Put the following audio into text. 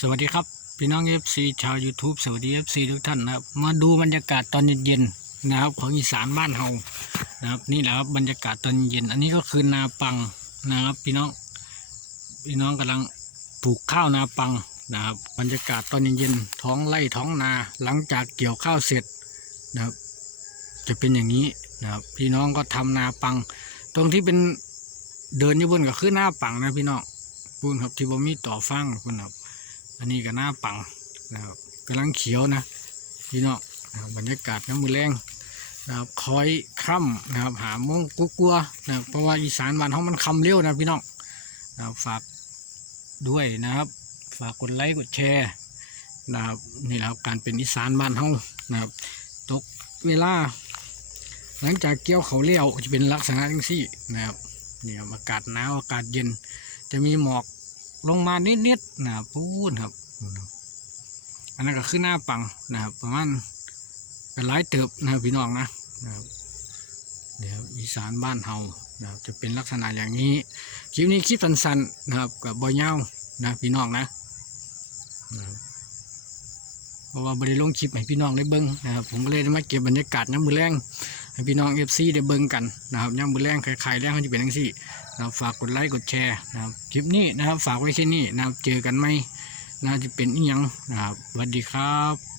สวัสดีครับ พี่น้องเอฟซีชาว YouTube สวัสดีเอฟซีทุกท่านนะครับมาดูบรรยากาศตอนเย็นๆนะครับ ของอีสานบ้านเฮานะครับนี่แหละครับบรรยากาศตอนเย็น อันนี้ก็คือนาปังนะครับ พี่น้องพี่น้องกำลังปลูกข้าวนาปังนะครับ บรรยากาศตอนเย็นๆท้องไร่ท้องนาหลังจากเกี่ยวข้าวเสร็จนะครับ จะเป็นอย่างนี้นะครับพี่น้องก็ทำนาปัง ตรงที่เป็นเดินยู่บนก็คือหน้าปังนะพี่น้องพูนครับที่บ่มีต่อฟังพูนครับ อันนี้ก็หน้าปังนะครับกำลังเขียวนะพี่น้องนะครับบรรยากาศน้ำมือแรงนะครับคอยค่ำนะครับหาโมงกลัวๆนะเพราะว่าอีสานบ้านเขามันค่ำเร็วนะพี่น้องนะครับฝากด้วยนะครับ ฝากกดไลค์กดแชร์นะครับนี่แหละครับการเป็นอีสานบ้านเขานะครับตกเวลา หลังจากเกี่ยวเขาเลี้ยวจะเป็นลักษณะทั้งสี่นะครับเนี่ยอากาศหนาวอากาศเย็น จะมีหมอก ลงมานิดๆนะครับพูดครับ อันนั้นก็คือหน้าปังนะครับประมาณหลายเติบนะครับพี่น้องนะนะครับเดี๋ยวอีสานบ้านเฮานะครับจะเป็นลักษณะอย่างนี้ คลิปนี้คลิปสั้นๆนะครับกับบอยเงานะพี่น้องนะนะเพราะว่าบริลงคลิปให้พี่น้องได้เบิ้งนะครับผมก็เลยได้มาเก็บบรรยากาศน้ำมือแรง ให้พี่น้องเอฟซีได้เบิ่งกันนะครับน้ำมือแรงใครๆแรงเขาจะเป็นทั้งสี่นะครับฝากกดไลค์กดแชร์นะครับคลิปนี้นะครับฝากไว้แค่นี้นะครับเจอกันไหมน่าจะเป็นอีหยังนะครับสวัสดีครับ